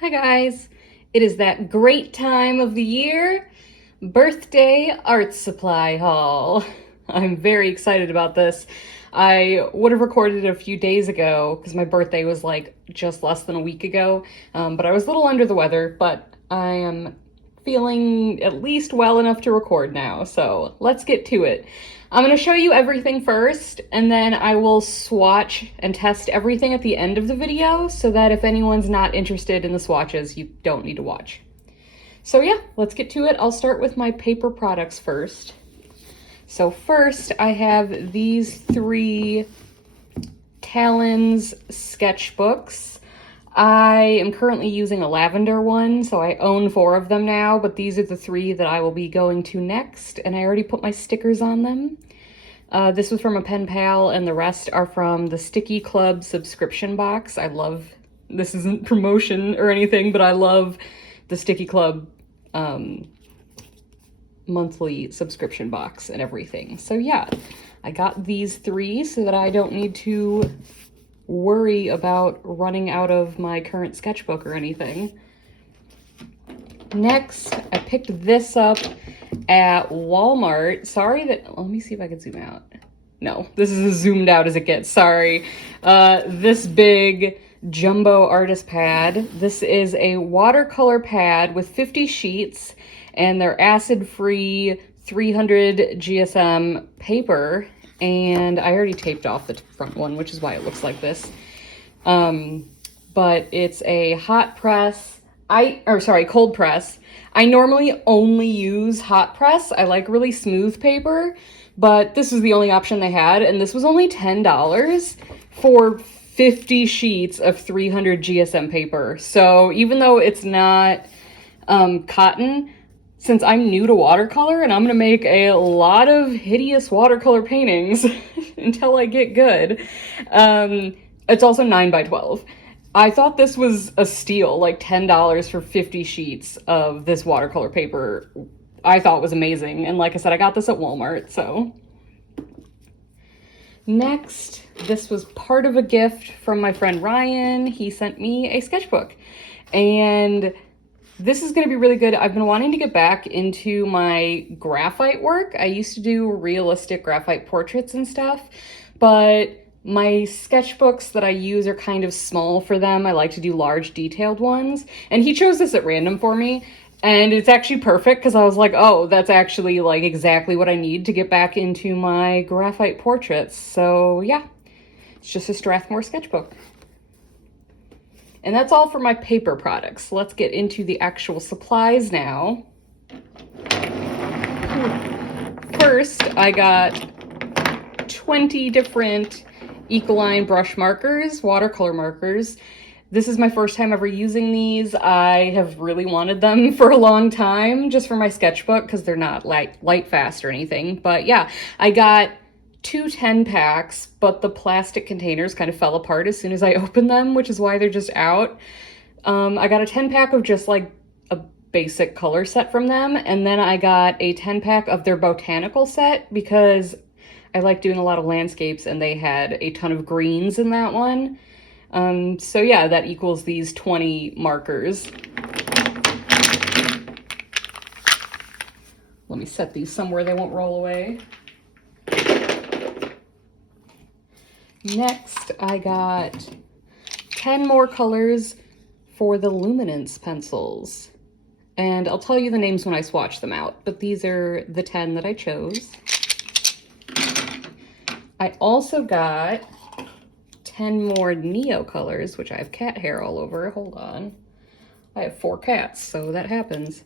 Hi guys, it is that great time of the year, birthday art supply haul. I'm very excited about this. I would have recorded it a few days ago because my birthday was like just less than a week ago, but I was a little under the weather, but I am feeling at least well enough to record now, so let's get to it. I'm going to show you everything first, and then I will swatch and test everything at the end of the video so that if anyone's not interested in the swatches, you don't need to watch. So yeah, let's get to it. I'll start with my paper products first. So first, I have these three Talons sketchbooks. I am currently using a lavender one, so I own 4 of them now, but these are the 3 that I will be going to next, and I already put my stickers on them. This was from a pen pal, and the rest are from the Sticky Club subscription box. I love, this isn't promotion or anything, but I love the Sticky Club monthly subscription box and everything. So yeah, I got these 3 so that I don't need to worry about running out of my current sketchbook or anything. Next, I picked this up at Walmart. Sorry that, let me see if I can zoom out. No, this is as zoomed out as it gets, sorry. This big jumbo artist pad. This is a watercolor pad with 50 sheets, and they're acid-free 300 GSM paper. And I already taped off the front one, which is why it looks like this. But it's a hot press, cold press. I normally only use hot press. I like really smooth paper, but this is the only option they had, and this was only $10 for 50 sheets of 300 GSM paper. So even though it's not cotton, since I'm new to watercolor and I'm gonna make a lot of hideous watercolor paintings until I get good, it's also 9 by 12. I thought this was a steal, like $10 for 50 sheets of this watercolor paper. I thought was amazing. And like I said, I got this at Walmart, so. Next, this was part of a gift from my friend Ryan. He sent me a sketchbook, and this is going to be really good. I've been wanting to get back into my graphite work. I used to do realistic graphite portraits and stuff, but my sketchbooks that I use are kind of small for them. I like to do large detailed ones. And he chose this at random for me, and it's actually perfect because I was like, oh, that's actually like exactly what I need to get back into my graphite portraits. So yeah, it's just a Strathmore sketchbook. And that's all for my paper products. Let's get into the actual supplies now. First, I got 20 different Ecoline brush markers, watercolor markers. This is my first time ever using these. I have really wanted them for a long time, just for my sketchbook, because they're not light fast or anything. But yeah, I got 2 10-packs, but the plastic containers kind of fell apart as soon as I opened them, which is why they're just out. I got a 10-pack of just like a basic color set from them, and then I got a 10-pack of their botanical set because I like doing a lot of landscapes, and they had a ton of greens in that one. So yeah, that equals these 20 markers. Let me set these somewhere they won't roll away. Next, I got 10 more colors for the luminance pencils. And I'll tell you the names when I swatch them out, but these are the 10 that I chose. I also got 10 more Neo colors, which I have cat hair all over. Hold on. I have 4 cats, so that happens.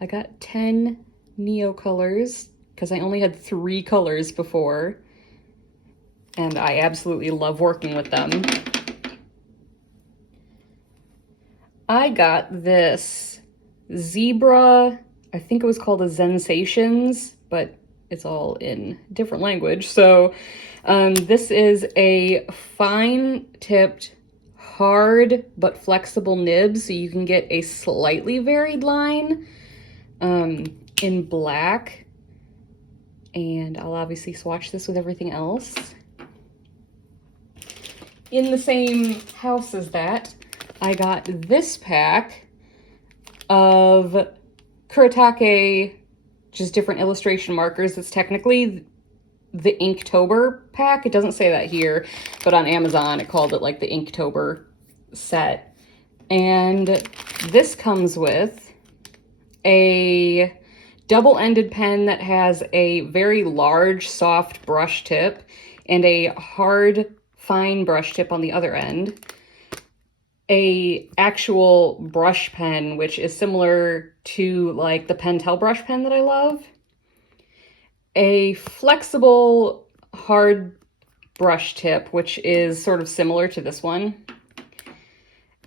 I got 10 Neo colors because I only had 3 colors before, and I absolutely love working with them. I got this zebra, I think it was called a Zensations, but it's all in different language. So this is a fine-tipped, hard but flexible nib, so you can get a slightly varied line in black. And I'll obviously swatch this with everything else. In the same house as that, I got this pack of Kuretake, just different illustration markers. It's technically the Inktober pack. It doesn't say that here, but on Amazon it called it like the Inktober set. And this comes with a double-ended pen that has a very large, soft brush tip and a hard, fine brush tip on the other end. A actual brush pen, which is similar to like the Pentel brush pen that I love. A flexible, hard brush tip, which is sort of similar to this one.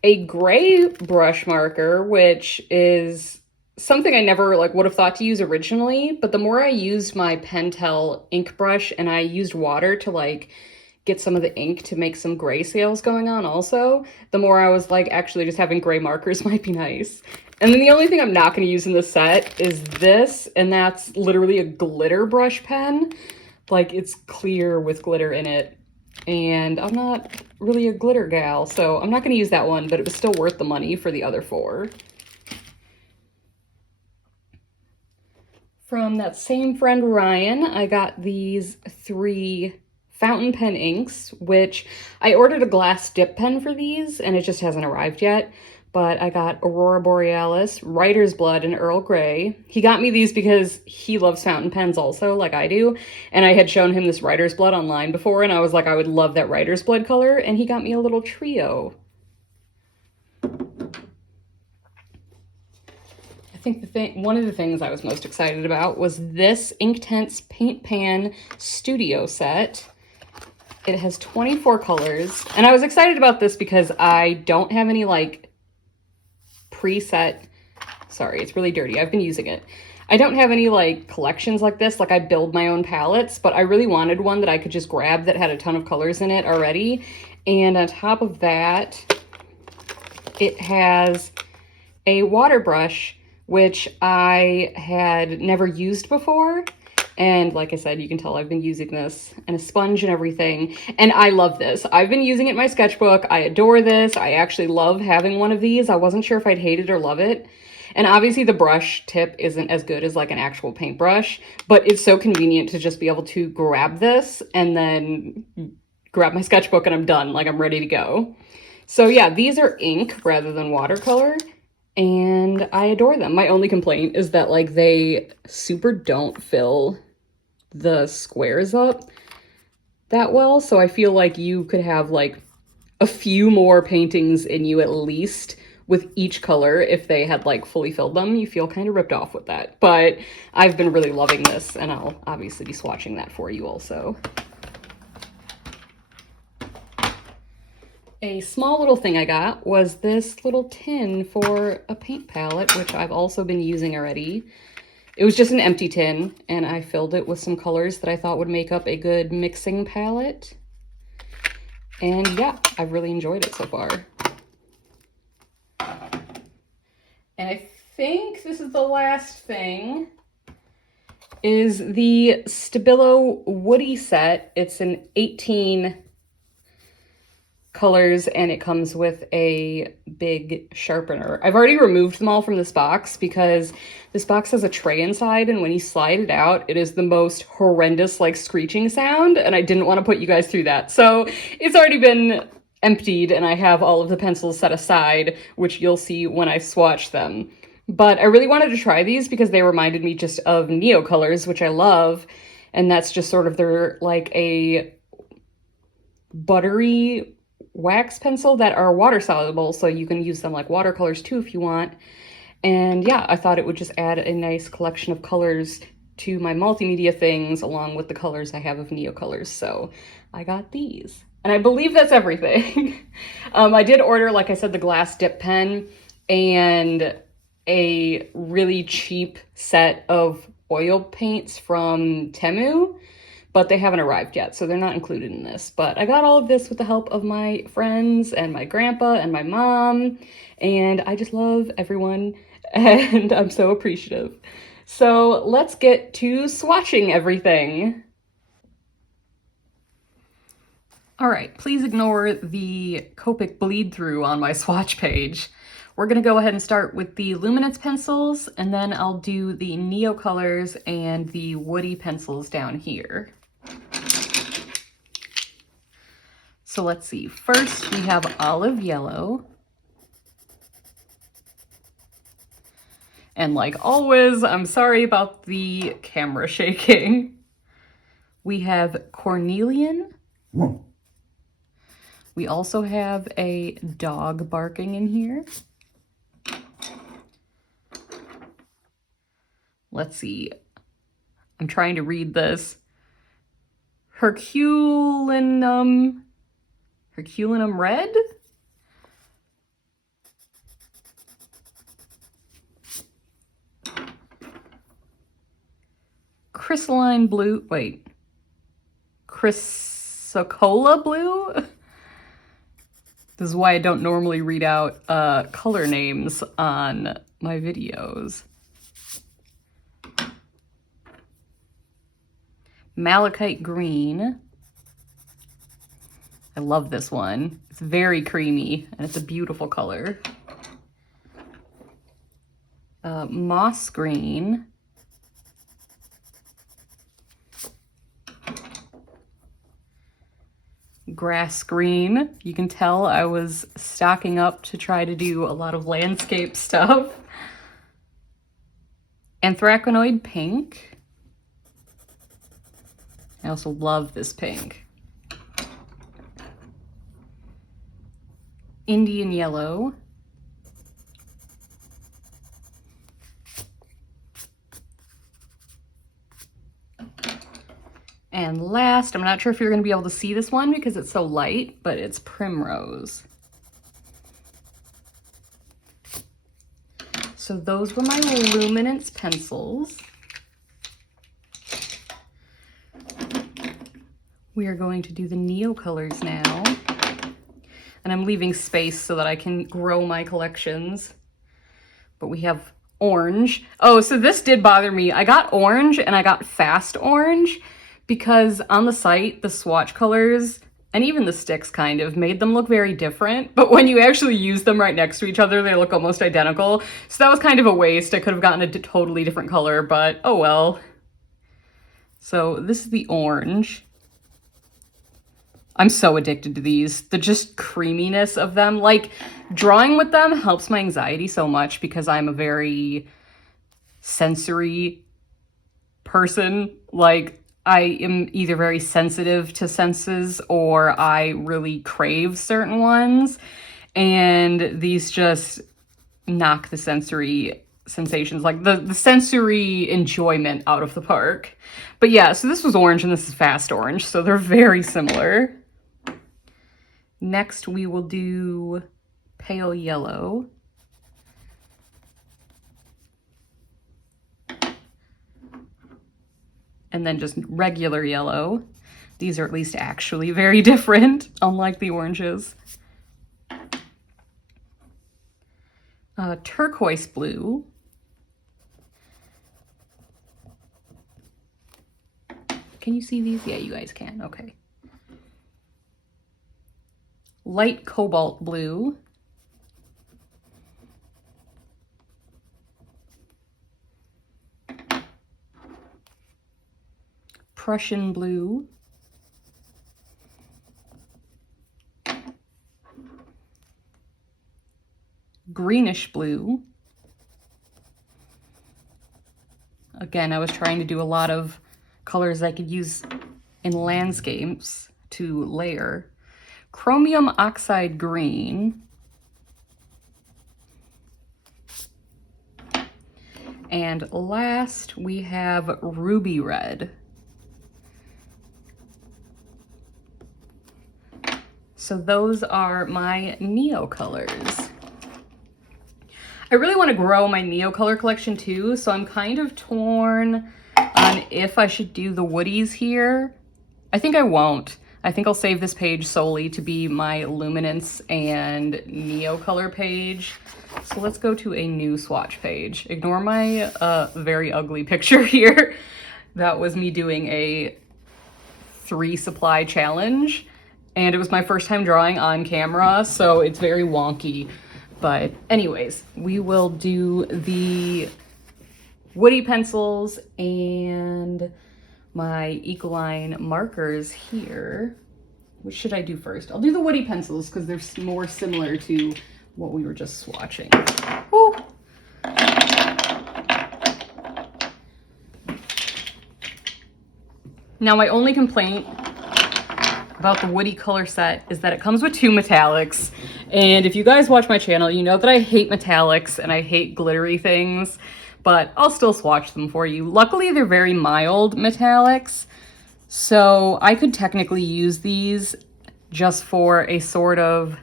A gray brush marker, which is something I never like would have thought to use originally, but the more I used my Pentel ink brush and I used water to like get some of the ink to make some gray scales going on also, the more I was like, actually just having gray markers might be nice. And then the only thing I'm not going to use in the set is this, and that's literally a glitter brush pen. Like, it's clear with glitter in it, and I'm not really a glitter gal, so I'm not going to use that one, but it was still worth the money for the other four. From that same friend Ryan, I got these 3 fountain pen inks, which I ordered a glass dip pen for these, and it just hasn't arrived yet. But I got Aurora Borealis, Writer's Blood, and Earl Grey. He got me these because he loves fountain pens also, like I do. And I had shown him this Writer's Blood online before, and I was like, I would love that Writer's Blood color, and he got me a little trio. I think one of the things I was most excited about was this Inktense Paint Pan Studio set. It has 24 colors, and I was excited about this because I don't have any like preset, sorry, it's really dirty, I've been using it. I don't have any like collections like this, like I build my own palettes, but I really wanted one that I could just grab that had a ton of colors in it already. And on top of that, it has a water brush, which I had never used before. And like I said, you can tell I've been using this, and a sponge and everything. And I love this. I've been using it in my sketchbook. I adore this. I actually love having one of these. I wasn't sure if I'd hate it or love it. And obviously the brush tip isn't as good as like an actual paintbrush, but it's so convenient to just be able to grab this and then grab my sketchbook and I'm done. Like, I'm ready to go. So yeah, these are ink rather than watercolor, and I adore them. My only complaint is that like they super don't fill the squares up that well, so I feel like you could have like a few more paintings in you at least with each color if they had like fully filled them. You feel kind of ripped off with that, but I've been really loving this, and I'll obviously be swatching that for you also. A small little thing I got was this little tin for a paint palette, which I've also been using already. It was just an empty tin, and I filled it with some colors that I thought would make up a good mixing palette. And yeah, I've really enjoyed it so far. And I think this is the last thing, is the Stabilo Woody set. It's an 18 colors, and it comes with a big sharpener. I've already removed them all from this box because this box has a tray inside, and when you slide it out, it is the most horrendous like screeching sound, and I didn't want to put you guys through that. So it's already been emptied, and I have all of the pencils set aside, which you'll see when I swatch them. But I really wanted to try these because they reminded me just of Neo colors, which I love, and that's just sort of their like a buttery wax pencil that are water soluble, so you can use them like watercolors too if you want. And yeah, I thought it would just add a nice collection of colors to my multimedia things along with the colors I have of Neo colors, so I got these. And I believe that's everything. I did order, like I said, the glass dip pen and a really cheap set of oil paints from Temu, but they haven't arrived yet, so they're not included in this. But I got all of this with the help of my friends and my grandpa and my mom, and I just love everyone, and I'm so appreciative. So let's get to swatching everything. All right, please ignore the Copic bleed through on my swatch page. We're gonna go ahead and start with the luminance pencils, and then I'll do the Neo colors and the woody pencils down here. So let's see, first we have olive yellow. And like always, I'm sorry about the camera shaking. We have cornelian. We also have a dog barking in here. Let's see. I'm trying to read this. Herculinum red? Crystalline blue, wait. Chrysocolla blue? This is why I don't normally read out color names on my videos. Malachite green. I love this one. It's very creamy and it's a beautiful color. Moss green. Grass green. You can tell I was stocking up to try to do a lot of landscape stuff. Anthracanoid pink. I also love this pink. Indian yellow. And last, I'm not sure if you're going to be able to see this one because it's so light, but it's primrose. So those were my luminance pencils. We are going to do the Neo colors now. And I'm leaving space so that I can grow my collections. But we have orange. Oh, so this did bother me. I got orange and I got fast orange because on the site, the swatch colors and even the sticks kind of made them look very different. But when you actually use them right next to each other, they look almost identical. So that was kind of a waste. I could have gotten a totally different color, but oh well. So this is the orange. I'm so addicted to these. The just creaminess of them. Like, drawing with them helps my anxiety so much because I'm a very sensory person. Like, I am either very sensitive to senses or I really crave certain ones. And these just knock the sensory sensations, like the sensory enjoyment out of the park. But yeah, so this was orange and this is fast orange. So they're very similar. Next, we will do pale yellow. And then just regular yellow. These are at least actually very different, unlike the oranges. Turquoise blue. Can you see these? Yeah, you guys can. Okay. Light cobalt blue. Prussian blue. Greenish blue. Again, I was trying to do a lot of colors I could use in landscapes to layer. Chromium oxide green. And last, we have ruby red. So those are my Neo colors. I really want to grow my Neo color collection too, so I'm kind of torn on if I should do the woodies here. I think I won't. I think I'll save this page solely to be my luminance and Neo color page. So let's go to a new swatch page. Ignore my very ugly picture here. That was me doing a 3 supply challenge. and it was my first time drawing on camera, so it's very wonky. But anyways, we will do the woody pencils and my Ecoline markers here. Which should I do first? I'll do the woody pencils because they're more similar to what we were just swatching. Ooh. Now, my only complaint about the woody color set is that it comes with 2 metallics. And if you guys watch my channel, you know that I hate metallics and I hate glittery things, but I'll still swatch them for you. Luckily, they're very mild metallics, so I could technically use these just for a sort of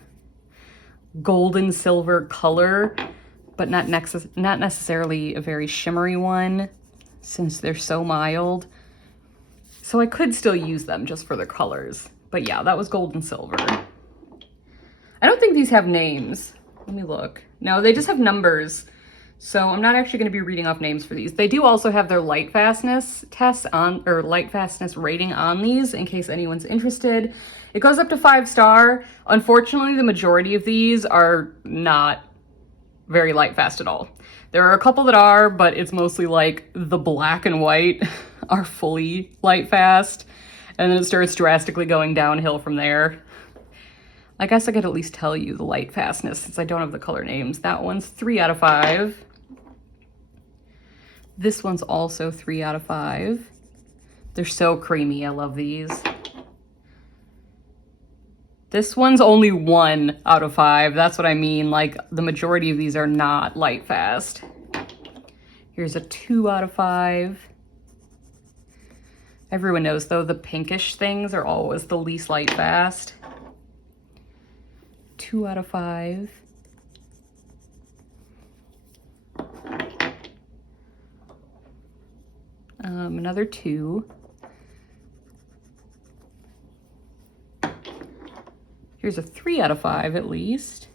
golden silver color, but not necessarily a very shimmery one, since they're so mild. So I could still use them just for their colors. But yeah, that was gold and silver. I don't think these have names. Let me look. No, they just have numbers. So I'm not actually going to be reading off names for these. They do also have their light fastness tests on, or light fastness rating on these, in case anyone's interested. It goes up to 5-star. Unfortunately, the majority of these are not very light fast at all. There are a couple that are, but it's mostly like the black and white are fully light fast, and then it starts drastically going downhill from there. I guess I could at least tell you the light fastness since I don't have the color names. That one's 3 out of 5. This one's also 3 out of 5. They're so creamy. I love these. This one's only 1 out of 5. That's what I mean. Like, the majority of these are not light fast. Here's a 2 out of 5. Everyone knows, though, the pinkish things are always the least light fast. 2 out of 5. Another 2. Here's a 3 out of 5 at least.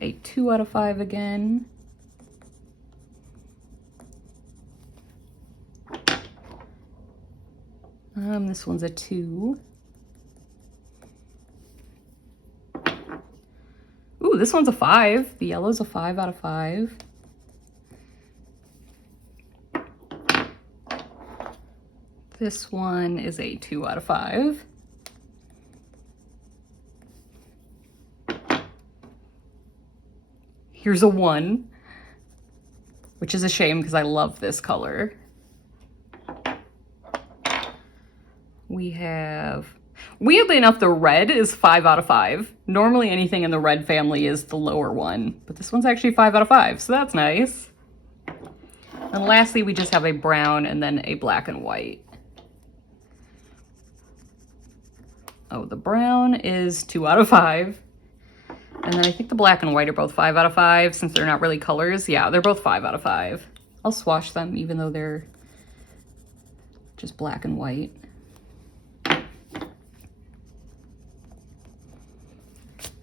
A 2 out of 5 again. This one's a 2. Ooh, this one's a 5. The yellow's a 5 out of 5. This one is a 2 out of 5. Here's a 1, which is a shame because I love this color. Weirdly enough, the red is 5 out of 5. Normally anything in the red family is the lower one, but this one's actually 5 out of 5, so that's nice. And lastly, we just have a brown and then a black and white. Oh, the brown is 2 out of 5. And then I think the black and white are both 5 out of 5, since they're not really colors. Yeah, they're both 5 out of 5. I'll swatch them, even though they're just black and white.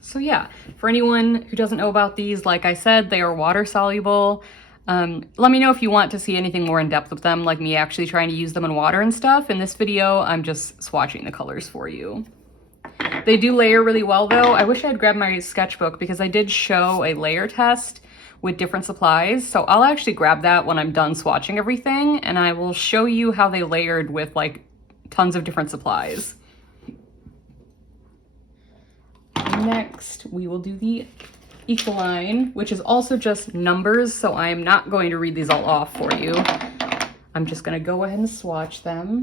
So yeah, for anyone who doesn't know about these, like I said, they are water soluble. Let me know if you want to see anything more in depth with them, like me actually trying to use them in water and stuff. In this video, I'm just swatching the colors for you. They do layer really well though. I wish I had grabbed my sketchbook because I did show a layer test with different supplies. So I'll actually grab that when I'm done swatching everything, and I will show you how they layered with like tons of different supplies. Next, we will do the Ecoline, which is also just numbers, so I am not going to read these all off for you. I'm just going to go ahead and swatch them.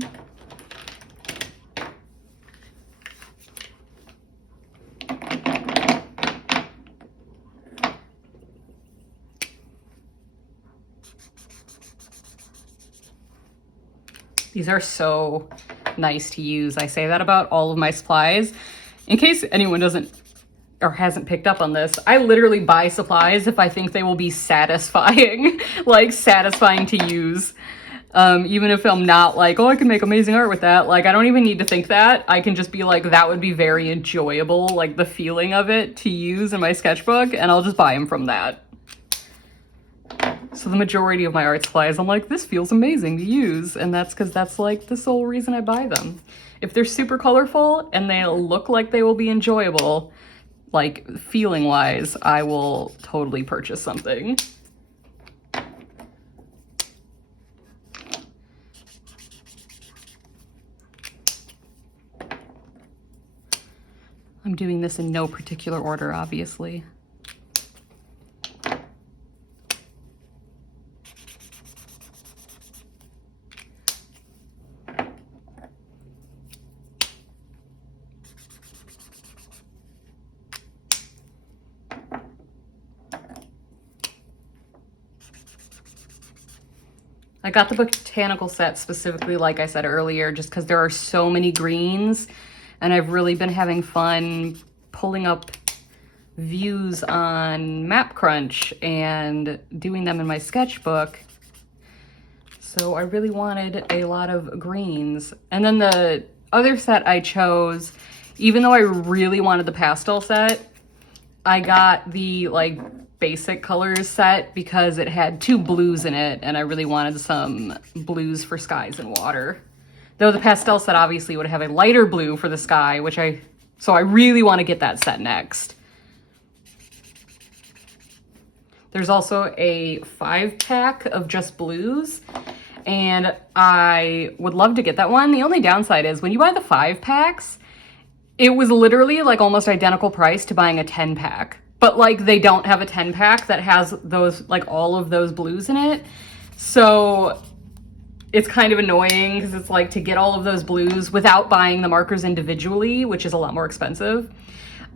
These are so nice to use. I say that about all of my supplies. In case anyone doesn't or hasn't picked up on this, I literally buy supplies if I think they will be satisfying, like satisfying to use. Even if I'm not like, oh, I can make amazing art with that. Like, I don't even need to think that. I can just be like, that would be very enjoyable, like the feeling of it to use in my sketchbook, and I'll just buy them from that. So the majority of my art supplies, I'm like, this feels amazing to use. And that's because that's like the sole reason I buy them. If they're super colorful and they look like they will be enjoyable, like feeling wise, I will totally purchase something. I'm doing this in no particular order, obviously. I got the botanical set specifically, like I said earlier, just because there are so many greens, and I've really been having fun pulling up views on MapCrunch and doing them in my sketchbook. So I really wanted a lot of greens. And then the other set I chose, even though I really wanted the pastel set, I got the like basic colors set because it had 2 blues in it, and I really wanted some blues for skies and water. Though the pastel set obviously would have a lighter blue for the sky, so I really want to get that set next. There's also a 5-pack of just blues, and I would love to get that one. The only downside is when you buy the 5-packs, it was literally like almost identical price to buying a 10-pack. But like they don't have a 10-pack that has those, like all of those blues in it. So it's kind of annoying because it's like to get all of those blues without buying the markers individually, which is a lot more expensive,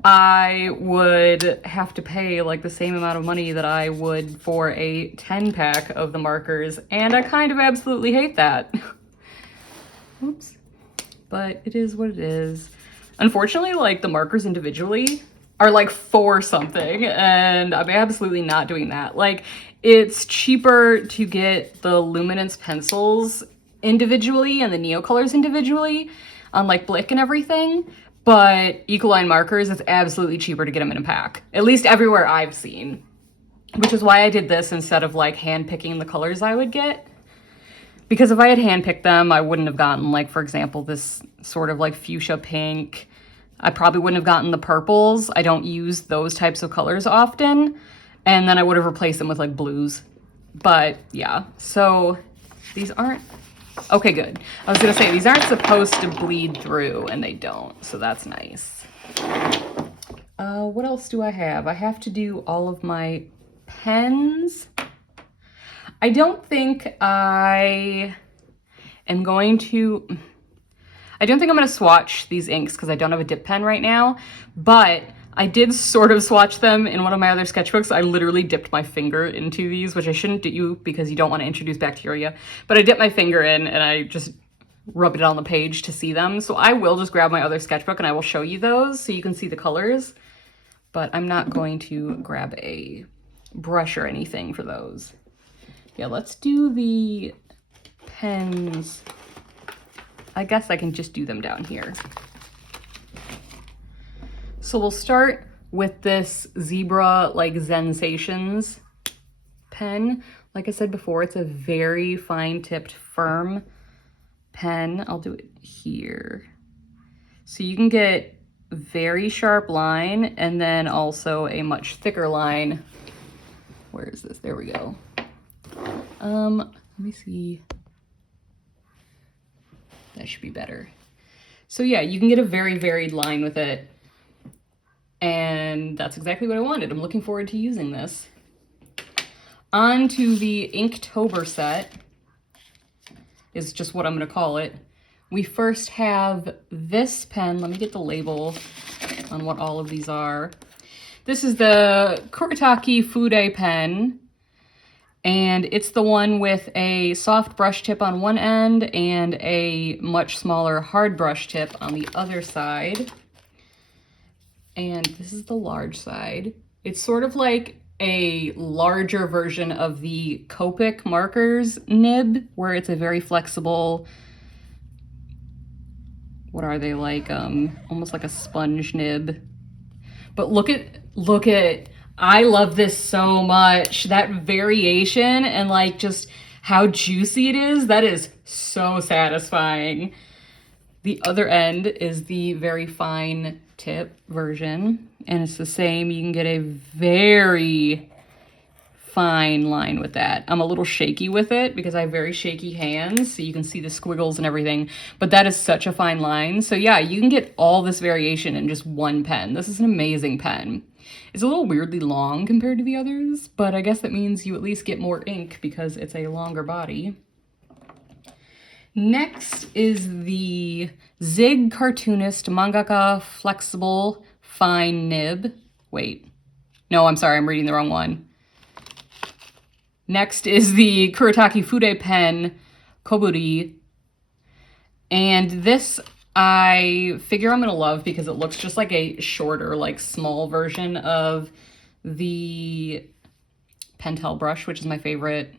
I would have to pay like the same amount of money that I would for a 10-pack of the markers. And I kind of absolutely hate that. Oops. But it is what it is. Unfortunately, like the markers individually are like 4 something, and I'm absolutely not doing that. Like, it's cheaper to get the luminance pencils individually and the Neocolors individually on like Blick and everything, but Ecoline markers, it's absolutely cheaper to get them in a pack, at least everywhere I've seen, which is why I did this instead of like hand picking the colors I would get. Because if I had handpicked them, I wouldn't have gotten, like, for example, this sort of like fuchsia pink. I probably wouldn't have gotten the purples. I don't use those types of colors often. And then I would have replaced them with like blues. But yeah, so these aren't, okay, good. I was gonna say, these aren't supposed to bleed through, and they don't, so that's nice. What else do I have? I have to do all of my pens. I don't think I'm going to swatch these inks because I don't have a dip pen right now, but I did sort of swatch them in one of my other sketchbooks. I literally dipped my finger into these, which I shouldn't do because you don't want to introduce bacteria, but I dipped my finger in and I just rubbed it on the page to see them. So I will just grab my other sketchbook and I will show you those so you can see the colors, but I'm not going to grab a brush or anything for those. Yeah, let's do the pens. I guess I can just do them down here. So we'll start with this Zebra like Zensations pen. Like I said before, it's a very fine tipped, firm pen. I'll do it here. So you can get very sharp line and then also a much thicker line. Where is this? There we go. Let me see. That should be better. So yeah, you can get a very varied line with it. And that's exactly what I wanted. I'm looking forward to using this. On to the Inktober set is just what I'm gonna call it. We first have this pen. Let me get the label on what all of these are. This is the Kuretake Fude pen. And it's the one with a soft brush tip on one end and a much smaller hard brush tip on the other side. And this is the large side. It's sort of like a larger version of the Copic markers nib, where it's a very flexible, what are they, like almost like a sponge nib. But look at I love this so much. That variation and like just how juicy it is, that is so satisfying. The other end is the very fine tip version, and it's the same. You can get a very fine line with that. I'm a little shaky with it because I have very shaky hands, so you can see the squiggles and everything, but that is such a fine line. So yeah, you can get all this variation in just one pen. This is an amazing pen. It's a little weirdly long compared to the others, but I guess that means you at least get more ink because it's a longer body. Next is the Zig Cartoonist Mangaka Flexible Fine Nib. Wait, no, I'm sorry, I'm reading the wrong one. Next is the Kuretake Fude Pen Koburi. And this I figure I'm gonna love because it looks just like a shorter, like small version of the Pentel brush, which is my favorite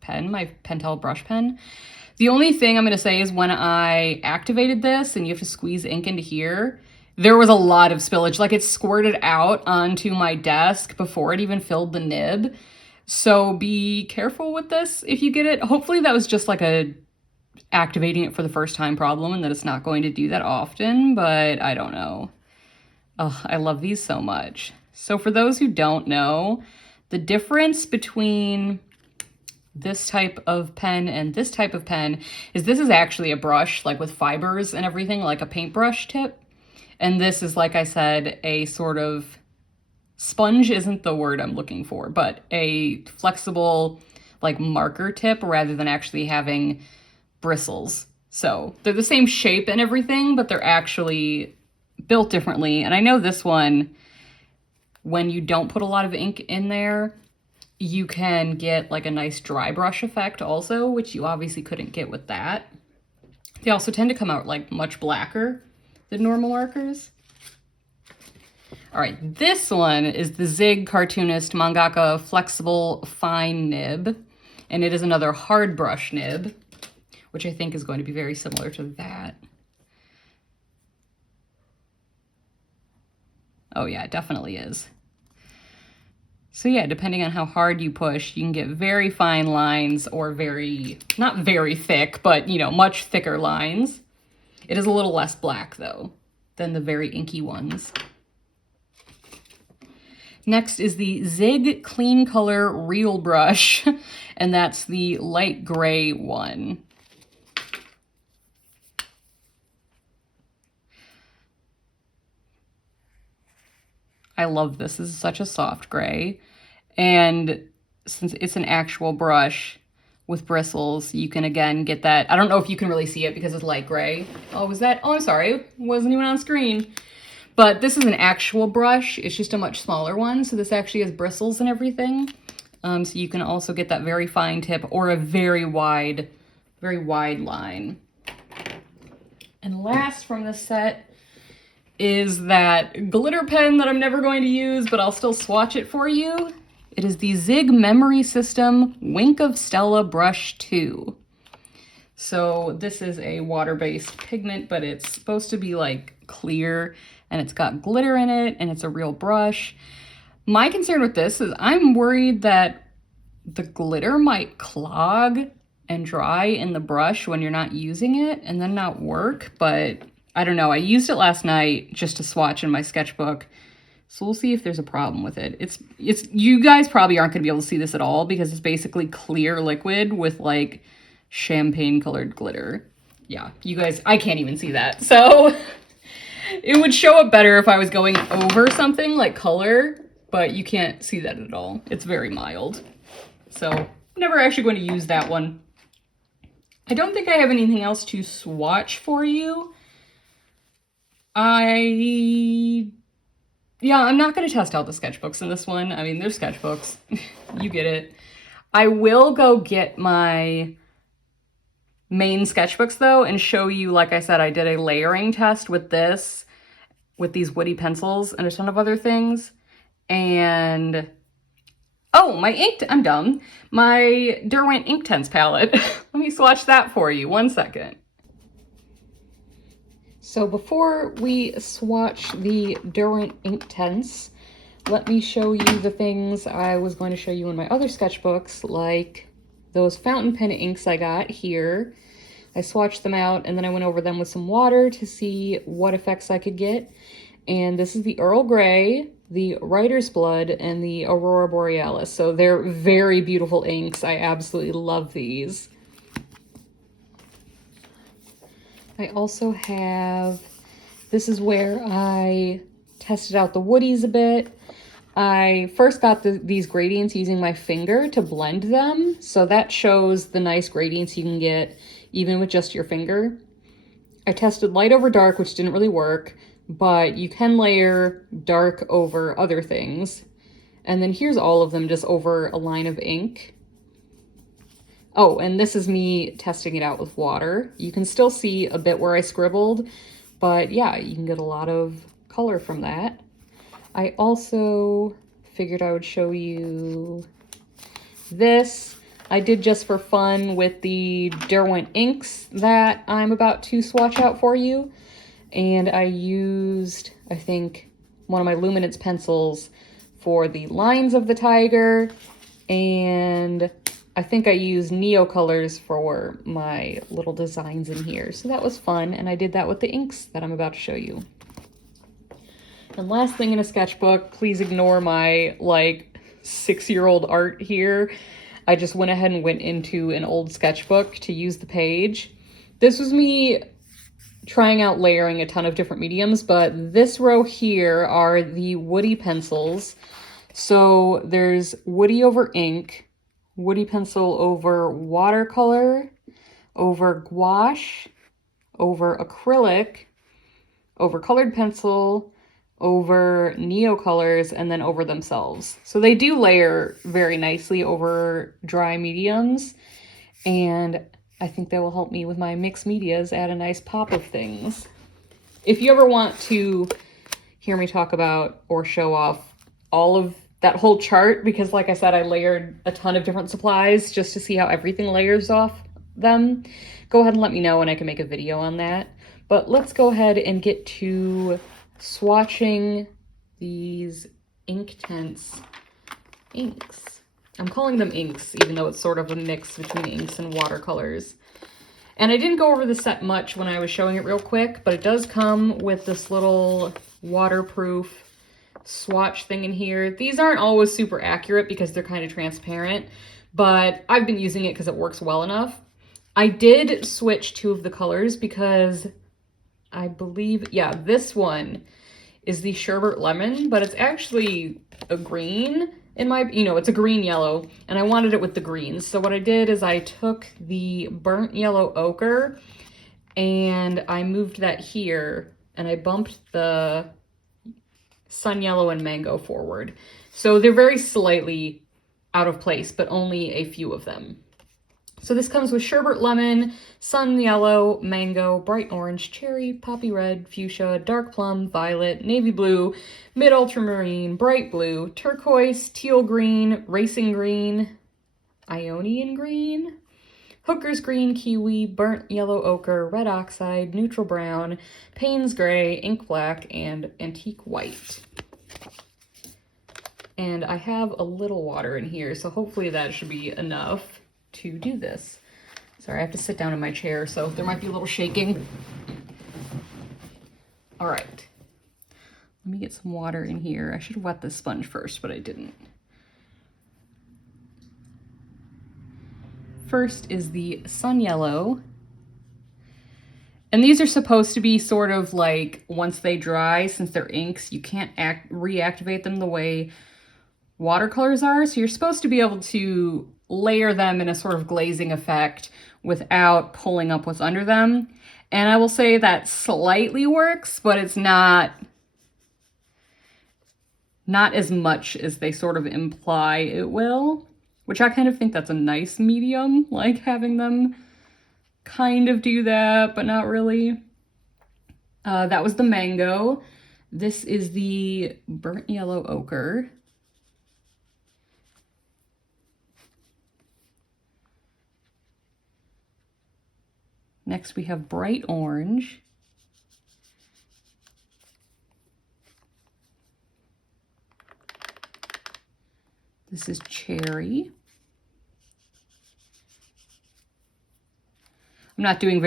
pen, my Pentel brush pen. The only thing I'm gonna say is when I activated this and you have to squeeze ink into here, there was a lot of spillage. Like it squirted out onto my desk before it even filled the nib. So be careful with this if you get it. Hopefully that was just like a activating it for the first time problem and that it's not going to do that often, but I don't know. Oh, I love these so much. So for those who don't know, the difference between this type of pen and this type of pen is this is actually a brush like with fibers and everything, like a paintbrush tip. And this is, like I said, a sort of sponge isn't the word I'm looking for, but a flexible like marker tip rather than actually having bristles. So they're the same shape and everything, but they're actually built differently. And I know this one, when you don't put a lot of ink in there, you can get like a nice dry brush effect also, which you obviously couldn't get with that. They also tend to come out like much blacker than normal markers. All right, this one is the Zig Cartoonist Mangaka Flexible Fine Nib, and it is another hard brush nib, which I think is going to be very similar to that. Oh yeah, it definitely is. So yeah, depending on how hard you push, you can get very fine lines or very, not very thick, but you know, much thicker lines. It is a little less black though than the very inky ones. Next is the Zig Clean Color Real Brush, and that's the light gray one. I love this. This is such a soft gray. And since it's an actual brush with bristles, you can again get that. I don't know if you can really see it because it's light gray. Oh, was that? Oh, I'm sorry. It wasn't even on screen. But this is an actual brush. It's just a much smaller one. So this actually has bristles and everything. So you can also get that very fine tip or a very wide line. And last from this set is that glitter pen that I'm never going to use, but I'll still swatch it for you. It is the Zig Memory System Wink of Stella Brush 2. So this is a water-based pigment, but it's supposed to be like clear, and it's got glitter in it, and it's a real brush. My concern with this is I'm worried that the glitter might clog and dry in the brush when you're not using it and then not work, but I don't know. I used it last night just to swatch in my sketchbook, so we'll see if there's a problem with it. It's you guys probably aren't going to be able to see this at all because it's basically clear liquid with like champagne colored glitter. Yeah, you guys, I can't even see that. So it would show up better if I was going over something like color, but you can't see that at all. It's very mild. So I'm never actually going to use that one. I don't think I have anything else to swatch for you. Yeah, I'm not going to test out the sketchbooks in this one. I mean, they're sketchbooks. You get it. I will go get my main sketchbooks though and show you, like I said, I did a layering test with this, with these woody pencils and a ton of other things. And oh, my ink, I'm dumb. My Derwent Inktense palette. Let me swatch that for you. 1 second. So before we swatch the Derwent Inktense, let me show you the things I was going to show you in my other sketchbooks, like those fountain pen inks I got here. I swatched them out and then I went over them with some water to see what effects I could get. And this is the Earl Grey, the Writer's Blood, and the Aurora Borealis. So they're very beautiful inks. I absolutely love these. I also have, this is where I tested out the woodies a bit. I first got these gradients using my finger to blend them. So that shows the nice gradients you can get even with just your finger. I tested light over dark, which didn't really work, but you can layer dark over other things. And then here's all of them just over a line of ink. Oh, and this is me testing it out with water. You can still see a bit where I scribbled, but yeah, you can get a lot of color from that. I also figured I would show you this. I did just for fun with the Derwent inks that I'm about to swatch out for you. And I used, I think, one of my luminance pencils for the lines of the tiger, and I think I used Neo colors for my little designs in here. So that was fun, and I did that with the inks that I'm about to show you. And last thing in a sketchbook, please ignore my like 6-year-old art here. I just went ahead and went into an old sketchbook to use the page. This was me trying out layering a ton of different mediums, but this row here are the woody pencils. So there's woody over ink, woody pencil over watercolor, over gouache, over acrylic, over colored pencil, over Neo colors, and then over themselves. So they do layer very nicely over dry mediums, and I think that will help me with my mixed medias add a nice pop of things. If you ever want to hear me talk about or show off all of that whole chart, because like I said, I layered a ton of different supplies just to see how everything layers off them, go ahead and let me know and I can make a video on that. But let's go ahead and get to swatching these Inktense inks. I'm calling them inks, even though it's sort of a mix between inks and watercolors. And I didn't go over the set much when I was showing it real quick, but it does come with this little waterproof swatch thing in here. These aren't always super accurate because they're kind of transparent, but I've been using it because it works well enough. I did switch 2 of the colors because I believe, yeah, this one is the Sherbet Lemon, but it's actually a green in my, it's a green yellow, and I wanted it with the greens. So what I did is I took the burnt yellow ochre and I moved that here and I bumped the sun yellow and mango forward. So they're very slightly out of place, but only a few of them. So this comes with sherbet lemon, sun yellow, mango, bright orange, cherry, poppy red, fuchsia, dark plum, violet, navy blue, mid ultramarine, bright blue, turquoise, teal green, racing green, Ionian green, hooker's green, kiwi, burnt yellow ochre, red oxide, neutral brown, Payne's gray, ink black, and antique white. And I have a little water in here, so hopefully that should be enough to do this. Sorry, I have to sit down in my chair, so there might be a little shaking. All right, let me get some water in here. I should have wet this sponge first, but I didn't. First is the sun yellow. And these are supposed to be sort of like, once they dry, since they're inks, you can't reactivate them the way watercolors are. So you're supposed to be able to layer them in a sort of glazing effect without pulling up what's under them. And I will say that slightly works, but it's not as much as they sort of imply it will, which I kind of think that's a nice medium, like having them kind of do that, but not really. That was the mango. This is the burnt yellow ochre. Next we have bright orange. This is Cherry. I'm not doing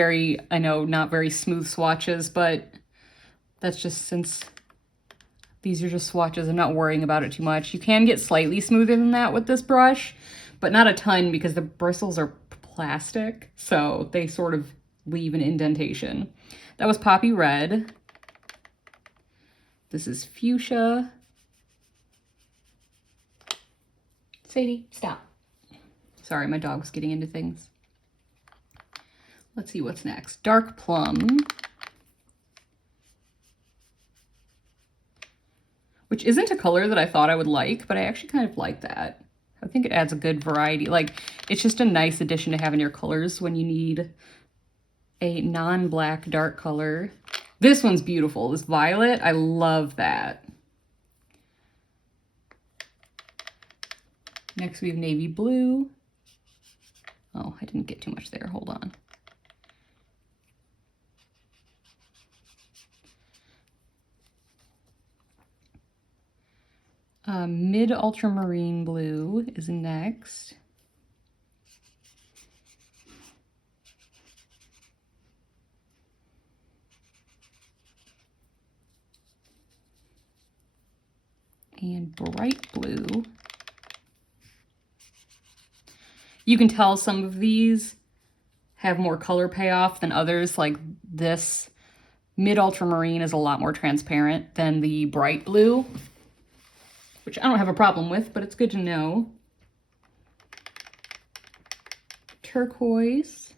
I know, not very smooth swatches, but that's just since these are just swatches, I'm not worrying about it too much. You can get slightly smoother than that with this brush, but not a ton because the bristles are plastic, so they sort of leave an indentation. That was Poppy Red. This is Fuchsia. Sadie, stop. Sorry, my dog's getting into things. Let's see what's next. Dark Plum, which isn't a color that I thought I would like, but I actually kind of like that. I think it adds a good variety. Like, it's just a nice addition to have in your colors when you need a non-black dark color. This one's beautiful. This Violet, I love that. Next we have Navy Blue. Oh, I didn't get too much there. Hold on. Mid Ultramarine Blue is next. And Bright Blue. You can tell some of these have more color payoff than others. Like this Mid Ultramarine is a lot more transparent than the Bright Blue, which I don't have a problem with, but it's good to know. Turquoise.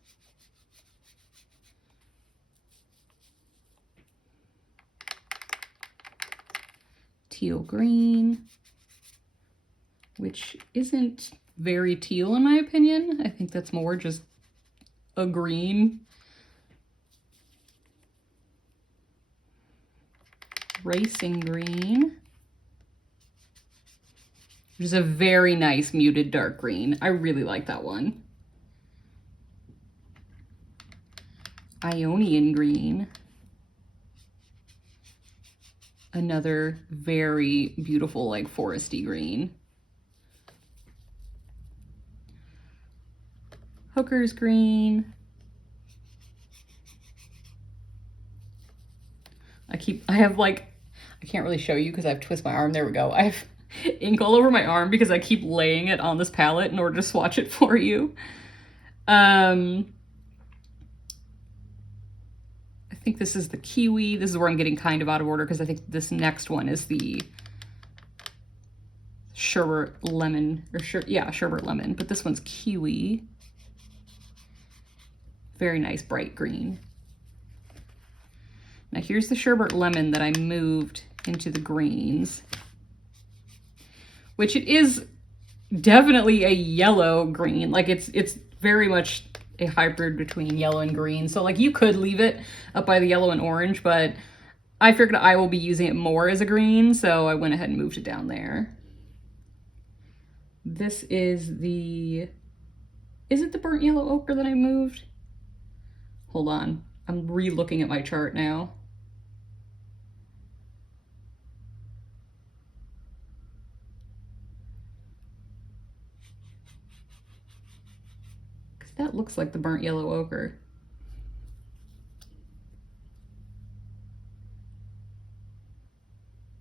Teal Green, which isn't very teal in my opinion. I think that's more just a green. Racing Green, which is a very nice muted dark green. I really like that one. Ionian Green, another very beautiful, like foresty green. Hooker's Green. I have like, I can't really show you because I have twist my arm. There we go. I have ink all over my arm because I keep laying it on this palette in order to swatch it for you. I think this is the Kiwi. This is where I'm getting kind of out of order because I think this next one is the Sherbet Lemon, or Sherbet Lemon, but this one's Kiwi. Very nice bright green. Now here's the Sherbet Lemon that I moved into the greens, which it is definitely a yellow green. Like it's very much a hybrid between yellow and green. So like you could leave it up by the yellow and orange, but I figured I will be using it more as a green, so I went ahead and moved it down there. This is it the burnt yellow ochre that I moved? Hold on, I'm re-looking at my chart now. Because that looks like the burnt yellow ochre.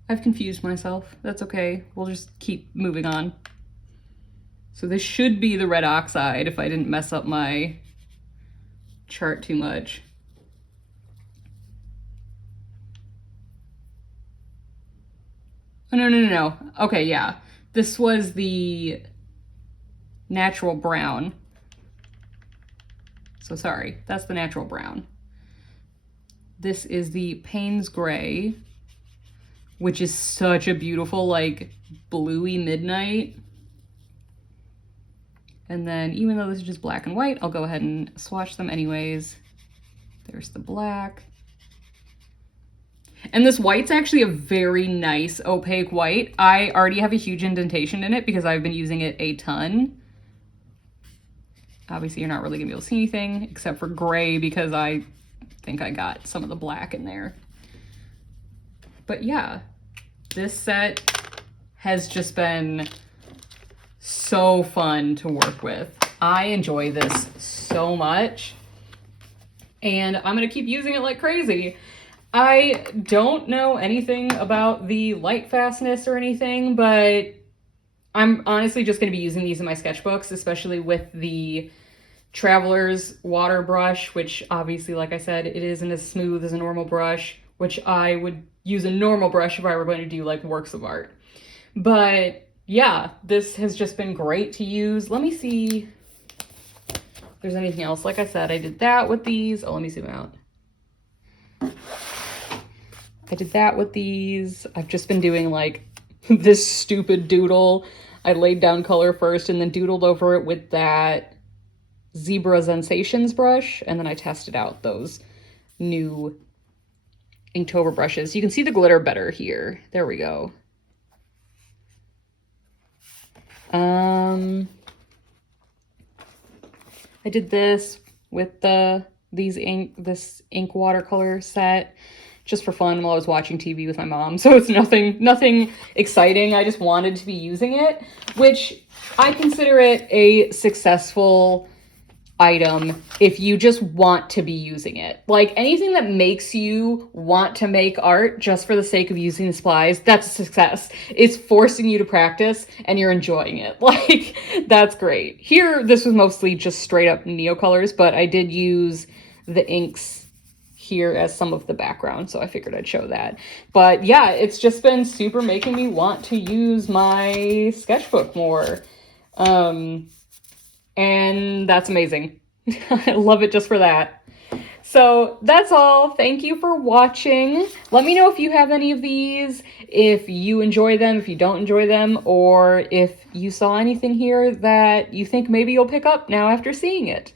I've confused myself. That's okay. We'll just keep moving on. So this should be the red oxide if I didn't mess up my chart too much. Oh, no. Okay, yeah. This was the natural brown. So sorry, that's the natural brown. This is the Payne's Gray, which is such a beautiful, like, bluey midnight. And then, even though this is just black and white, I'll go ahead and swatch them anyways. There's the black. And this white's actually a very nice opaque white. I already have a huge indentation in it because I've been using it a ton. Obviously, you're not really gonna be able to see anything except for gray because I think I got some of the black in there. But yeah, this set has just been so fun to work with. I enjoy this so much, and I'm gonna keep using it like crazy. I don't know anything about the light fastness or anything, but I'm honestly just gonna be using these in my sketchbooks, especially with the Traveler's water brush, which obviously, like I said, it isn't as smooth as a normal brush, which I would use a normal brush if I were going to do like works of art. But yeah, this has just been great to use. Let me see if there's anything else. Like I said, I did that with these. Oh, let me zoom out. I did that with these. I've just been doing like this stupid doodle. I laid down color first and then doodled over it with that Zebra Sensations brush, and then I tested out those new Inktober brushes. You can see the glitter better here. There we go. I did this with this ink watercolor set just for fun while I was watching TV with my mom. So it's nothing exciting. I just wanted to be using it, which I consider it a successful item if you just want to be using it. Like anything that makes you want to make art just for the sake of using the supplies, that's a success. It's forcing you to practice and you're enjoying it. Like, that's great. Here, this was mostly just straight up neocolors, but I did use the inks here as some of the background, so I figured I'd show that. But yeah, it's just been super making me want to use my sketchbook more. And that's amazing. I love it just for that. So that's all. Thank you for watching. Let me know if you have any of these, if you enjoy them, if you don't enjoy them, or if you saw anything here that you think maybe you'll pick up now after seeing it.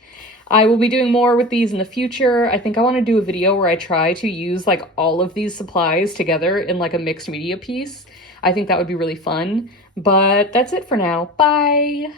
I will be doing more with these in the future. I think I want to do a video where I try to use like all of these supplies together in like a mixed media piece. I think that would be really fun. But that's it for now. Bye!